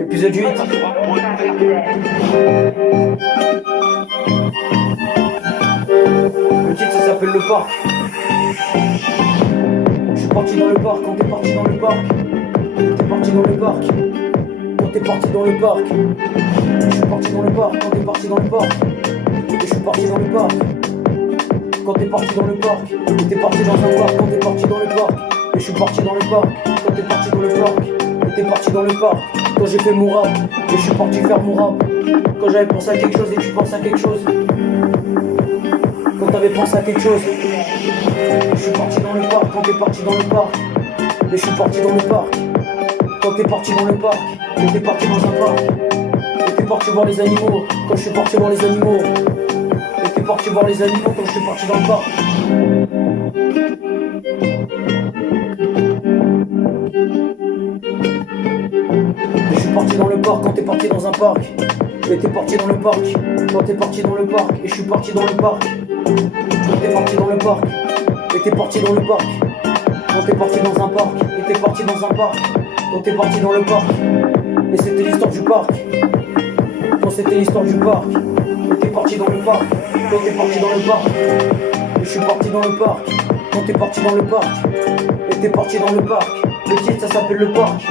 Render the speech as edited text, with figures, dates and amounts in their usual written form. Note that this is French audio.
Épisode 8. Le titre ça s'appelle Le Parc. Je suis parti dans le parc, quand t'es parti dans le parc. T'es parti dans le parc. Quand t'es parti dans le parc. Je suis parti dans le parc, quand t'es parti dans le parc. Et je suis parti dans le parc. Quand t'es parti dans le parc. Et t'es parti dans un parc, quand t'es parti dans le parc. Et je suis parti dans le parc, quand t'es parti dans le parc. Et t'es parti dans le parc, quand j'ai fait mon rap. Et je suis parti faire mon rap. Quand j'avais pensé à quelque chose et tu penses à quelque chose. Quand t'avais pensé à quelque chose. Je suis parti dans le parc, quand t'es parti dans le parc. Et je suis parti dans le parc. Quand t'es parti dans le parc. Et t'es parti dans un parc. Et t'es parti voir les animaux. Quand je suis parti voir les animaux. Et t'es parti voir les animaux quand je suis parti dans le parc. Et je suis parti dans le parc quand t'es parti dans un parc. Et t'es parti dans le parc quand t'es parti dans le parc. Et je suis parti dans le parc quand t'es parti dans le parc. Et t'es parti dans le parc quand t'es parti dans un parc. Et t'es parti dans un parc quand t'es parti dans le parc. Et c'était l'histoire du parc. Quand c'était l'histoire du parc. Et t'es parti dans le parc quand t'es parti dans le parc. Et je suis parti dans le parc quand t'es parti dans le parc. Et t'es parti dans le parc. Le titre ça s'appelle Le Parc.